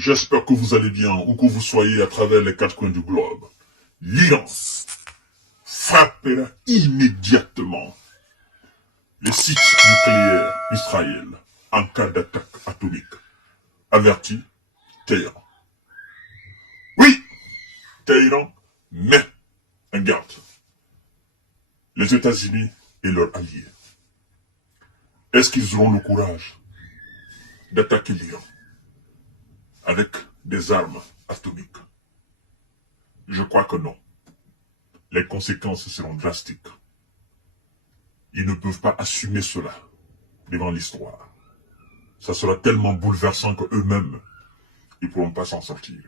J'espère que vous allez bien, où que vous soyez à travers les quatre coins du globe. L'Iran frappera immédiatement les sites nucléaires d'Israël en cas d'attaque atomique. Averti Téhéran. Oui, Téhéran met en garde les États-Unis et leurs alliés. Est-ce qu'ils auront le courage d'attaquer l'Iran avec des armes atomiques? Je crois que non. Les conséquences seront drastiques. Ils ne peuvent pas assumer cela devant l'histoire. Ça sera tellement bouleversant qu'eux-mêmes, ils ne pourront pas s'en sortir.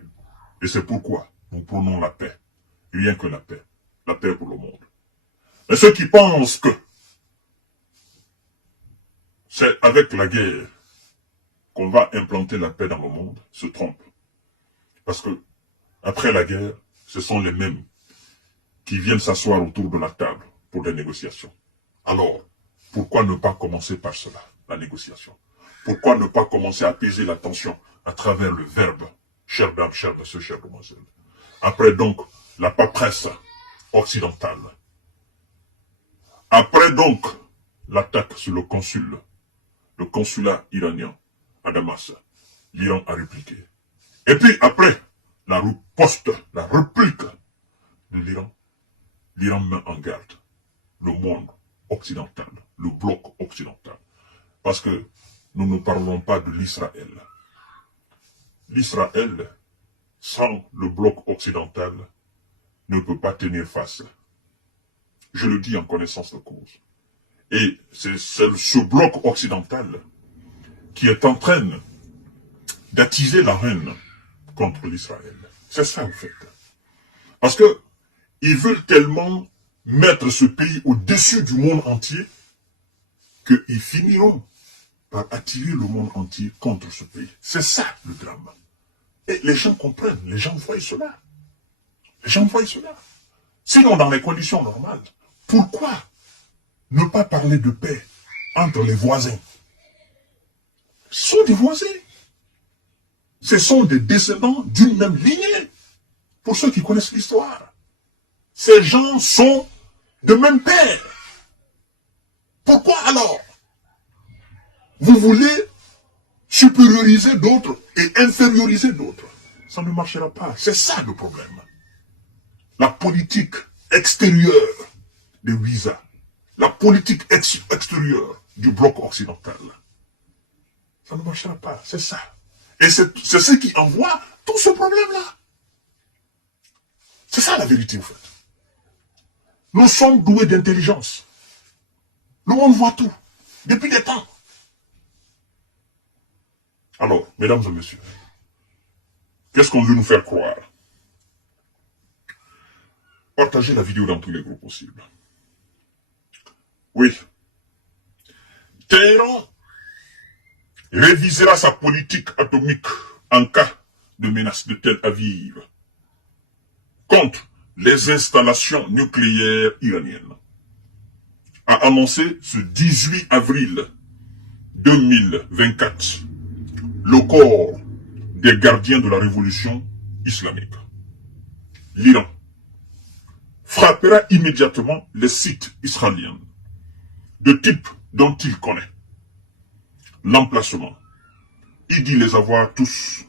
Et c'est pourquoi nous prônons la paix. Rien que la paix. La paix pour le monde. Mais ceux qui pensent que c'est avec la guerre qu'on va implanter la paix dans le monde se trompent. Parce que, après la guerre, ce sont les mêmes qui viennent s'asseoir autour de la table pour des négociations. Alors, pourquoi ne pas commencer par cela, la négociation? Pourquoi ne pas commencer à apaiser la tension à travers le verbe, chère dame, chère monsieur, chère demoiselle? Après donc, la paperasse occidentale. Après donc, l'attaque sur le consulat iranien à Damas. L'Iran a répliqué. Et puis après, la riposte, la réplique de l'Iran, l'Iran met en garde le monde occidental, le bloc occidental. Parce que nous ne parlons pas de l'Israël. L'Israël, sans le bloc occidental, ne peut pas tenir face. Je le dis en connaissance de cause. Et c'est ce bloc occidental qui est en train d'attiser la haine contre l'Israël. C'est ça, en fait. Parce que ils veulent tellement mettre ce pays au-dessus du monde entier qu'ils finiront par attirer le monde entier contre ce pays. C'est ça, le drame. Et les gens comprennent, les gens voient cela. Les gens voient cela. Sinon, dans les conditions normales, pourquoi ne pas parler de paix entre les voisins? Ce sont des voisins. Ce sont des descendants d'une même lignée. Pour ceux qui connaissent l'histoire. Ces gens sont de même père. Pourquoi alors vous voulez supérioriser d'autres et inférioriser d'autres? Ça ne marchera pas. C'est ça le problème. La politique extérieure des visas, la politique extérieure du bloc occidental. Ça ne marchera pas. C'est ça. Et c'est ce qui envoie tout ce problème-là. C'est ça la vérité, en fait. Nous sommes doués d'intelligence. Nous, on voit tout. Depuis des temps. Alors, mesdames et messieurs, qu'est-ce qu'on veut nous faire croire? Partagez la vidéo dans tous les groupes possibles. Oui. Téhéran révisera sa politique atomique en cas de menace de Tel Aviv contre les installations nucléaires iraniennes, a annoncé ce 18 avril 2024 le corps des gardiens de la révolution islamique. L'Iran frappera immédiatement les sites israéliens de type dont il connaît l'emplacement. Il dit les avoir tous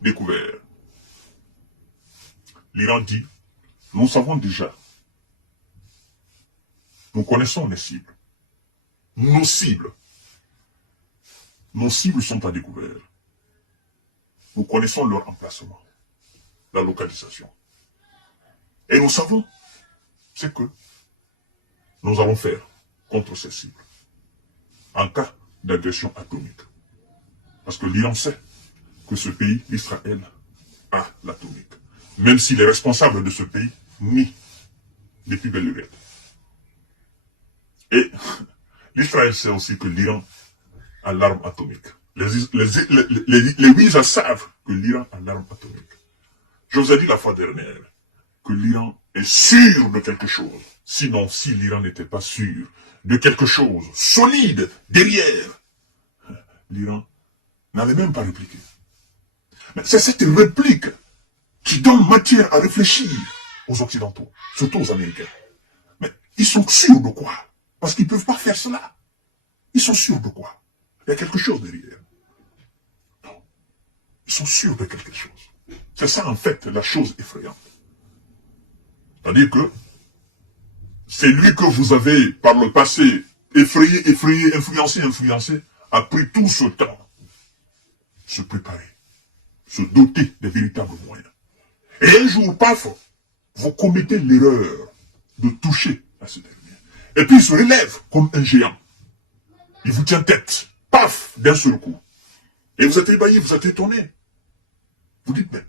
découverts. L'Iran dit, nous savons déjà, nous connaissons les cibles. Nos cibles sont à découvert. Nous connaissons leur emplacement, la localisation. Et nous savons ce que nous allons faire contre ces cibles en cas d'agression atomique. Parce que l'Iran sait que ce pays, l'Israël, a l'atomique. Même si les responsables de ce pays nient depuis belle lurette. Et l'Israël sait aussi que l'Iran a l'arme atomique. Les visas savent que l'Iran a l'arme atomique. Je vous ai dit la fois dernière que l'Iran est sûr de quelque chose. Sinon, si l'Iran n'était pas sûr de quelque chose solide derrière, l'Iran n'allait même pas répliquer. Mais c'est cette réplique qui donne matière à réfléchir aux Occidentaux, surtout aux Américains. Mais ils sont sûrs de quoi? Parce qu'ils ne peuvent pas faire cela. Ils sont sûrs de quoi? Il y a quelque chose derrière. Non. Ils sont sûrs de quelque chose. C'est ça, en fait, la chose effrayante. C'est-à-dire que c'est lui que vous avez, par le passé, effrayé, influencé, a pris tout ce temps, se préparer, se doter des véritables moyens. Et un jour, paf, vous commettez l'erreur de toucher à ce dernier. Et puis il se relève comme un géant. Il vous tient tête, paf, d'un seul coup. Et vous êtes ébahi, vous êtes étonné. Vous dites, mais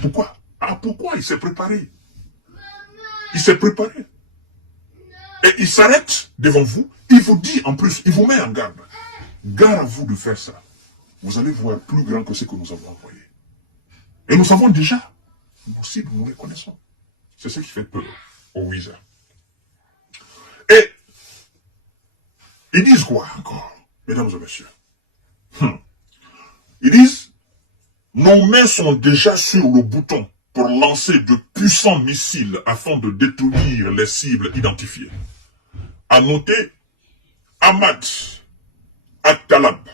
pourquoi? Ah, pourquoi il s'est préparé? Il s'est préparé. Et il s'arrête devant vous, il vous dit en plus, il vous met en garde. Gare à vous de faire ça. Vous allez voir plus grand que ce que nous avons envoyé. Et nous savons déjà, nos cibles, nous les connaissons. C'est ce qui fait peur aux Ouïsa. Et ils disent quoi encore, mesdames et messieurs? Ils disent, nos mains sont déjà sur le bouton pour lancer de puissants missiles afin de détruire les cibles identifiées. À noter, Ahmad Al-Talab,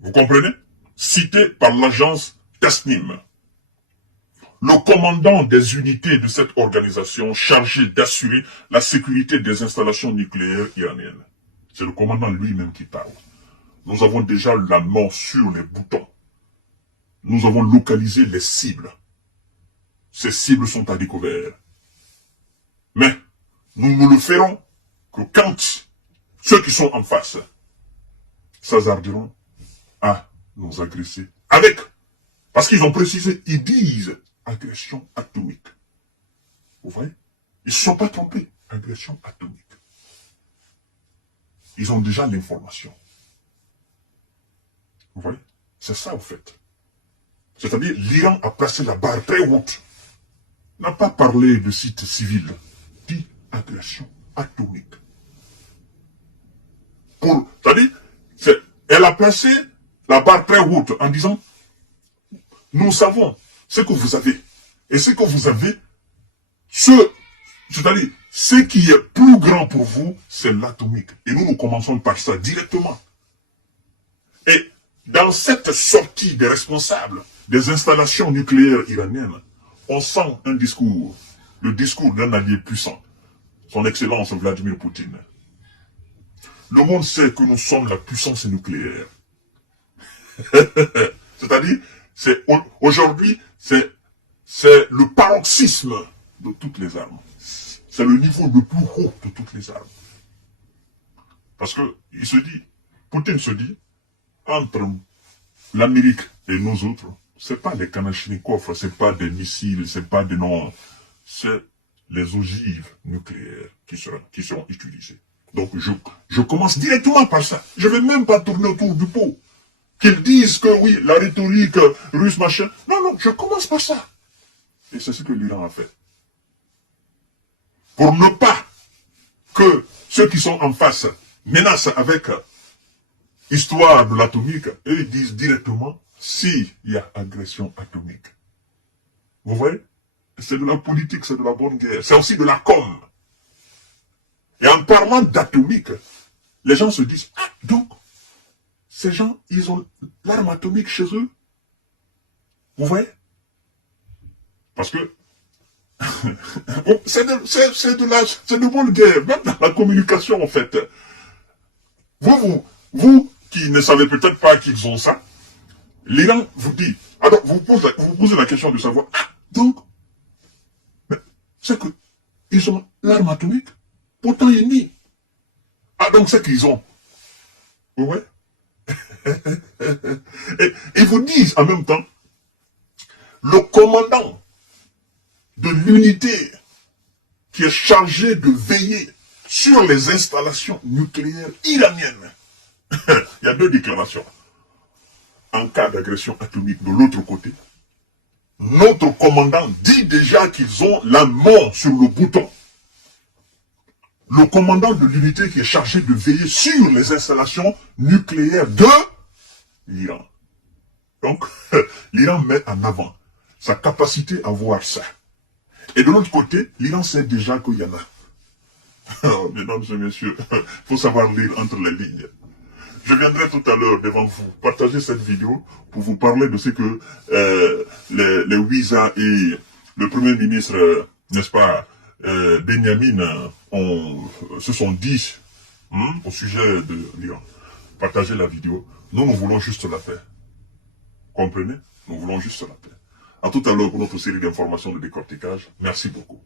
vous comprenez? Cité par l'agence Tasnim, le commandant des unités de cette organisation chargé d'assurer la sécurité des installations nucléaires iraniennes. C'est le commandant lui-même qui parle. Nous avons déjà la main sur les boutons. Nous avons localisé les cibles. Ces cibles sont à découvert. Mais nous ne le ferons que quand ceux qui sont en face s'hasarderont à nous agresser avec. Parce qu'ils ont précisé, ils disent agression atomique. Vous voyez? Ils ne se sont pas trompés. Agression atomique. Ils ont déjà l'information. Vous voyez? C'est ça, au fait. C'est-à-dire, l'Iran a placé la barre très haute. N'a pas parlé de site civil. Dit agression atomique. C'est-à-dire, elle a placé la barre très haute en disant, nous savons ce que vous avez. Et ce que vous avez, c'est-à-dire, ce qui est plus grand pour vous, c'est l'atomique. Et nous commençons par ça directement. Et dans cette sortie des responsables des installations nucléaires iraniennes, on sent un discours, le discours d'un allié puissant, son Excellence Vladimir Poutine. Le monde sait que nous sommes la puissance nucléaire. C'est-à-dire, aujourd'hui, c'est le paroxysme de toutes les armes. C'est le niveau le plus haut de toutes les armes. Parce que, Poutine se dit, entre l'Amérique et nous autres, c'est pas des Kalachnikov, c'est pas des missiles, c'est pas des noms, c'est les ogives nucléaires qui seront utilisées. Donc je commence directement par ça. Je ne vais même pas tourner autour du pot. Qu'ils disent que oui, la rhétorique russe, machin. Non, je commence par ça. Et c'est ce que l'Iran a fait. Pour ne pas que ceux qui sont en face menacent avec histoire de l'atomique, eux ils disent directement s'il y a agression atomique. Vous voyez? C'est de la politique, c'est de la bonne guerre. C'est aussi de la com. Et en parlant d'atomique, les gens se disent, ah, donc, ces gens, ils ont l'arme atomique chez eux. Vous voyez? Parce que c'est de bonne guerre, même dans la communication, en fait. Vous qui ne savez peut-être pas qu'ils ont ça, l'Iran vous dit, alors vous posez la question de savoir, ah, donc, c'est que ils ont l'arme atomique, pourtant il nie. Ah, donc c'est qu'ils ont. Vous voyez? Et ils vous disent en même temps, le commandant de l'unité qui est chargé de veiller sur les installations nucléaires iraniennes. Il y a deux déclarations. En cas d'agression atomique de l'autre côté, notre commandant dit déjà qu'ils ont la main sur le bouton. Le commandant de l'unité qui est chargé de veiller sur les installations nucléaires de l'Iran. Donc, l'Iran met en avant sa capacité à voir ça. Et de l'autre côté, l'Iran sait déjà qu'il y en a. Mesdames et messieurs, il faut savoir lire entre les lignes. Je viendrai tout à l'heure devant vous partager cette vidéo pour vous parler de ce que les Ouisa et le Premier ministre, n'est-ce pas, Benjamin, se sont dit au sujet de l'Iran. Partagez la vidéo. Nous voulons juste la paix. Comprenez? Nous voulons juste la paix. À tout à l'heure pour notre série d'informations de décortiquage. Merci beaucoup.